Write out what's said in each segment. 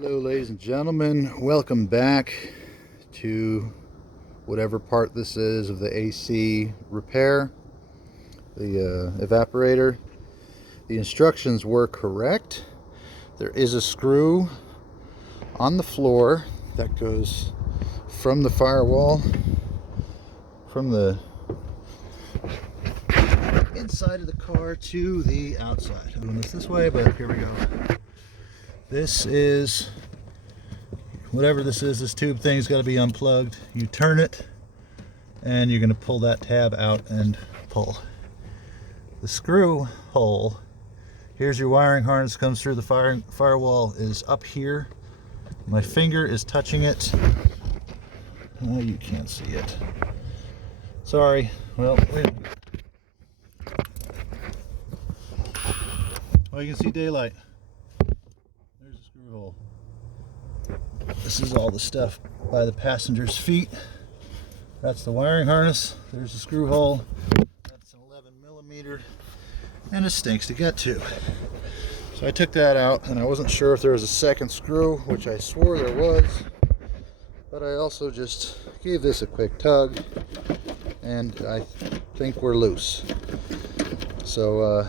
Hello ladies and gentlemen, welcome back to whatever part this is of the AC repair, the evaporator. The instructions were correct. There is a screw on the floor that goes from the firewall, from the inside of the car to the outside. I'm doing this way, but here we go. This is whatever this is. This tube thing's got to be unplugged. You turn it and you're going to pull that tab out and pull the screw hole. Here's your wiring harness, comes through the firewall, is up here. My finger is touching it. Oh, you can't see it, sorry. Well, wait a minute. Oh, you can see daylight. There's the screw hole. This is all the stuff by the passenger's feet. That's the wiring harness. There's the screw hole. That's an 11mm, and it stinks to get to. So I took that out, and I wasn't sure if there was a second screw, which I swore there was. But I also just gave this a quick tug, and I think we're loose. So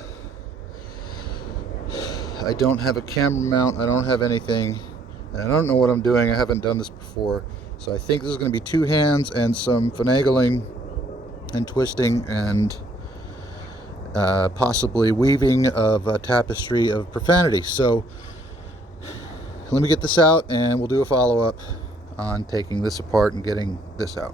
I don't have a camera mount. I don't have anything. And I don't know what I'm doing. I haven't done this before. So I think this is going to be two hands and some finagling and twisting and possibly weaving of a tapestry of profanity. So let me get this out and we'll do a follow-up on taking this apart and getting this out.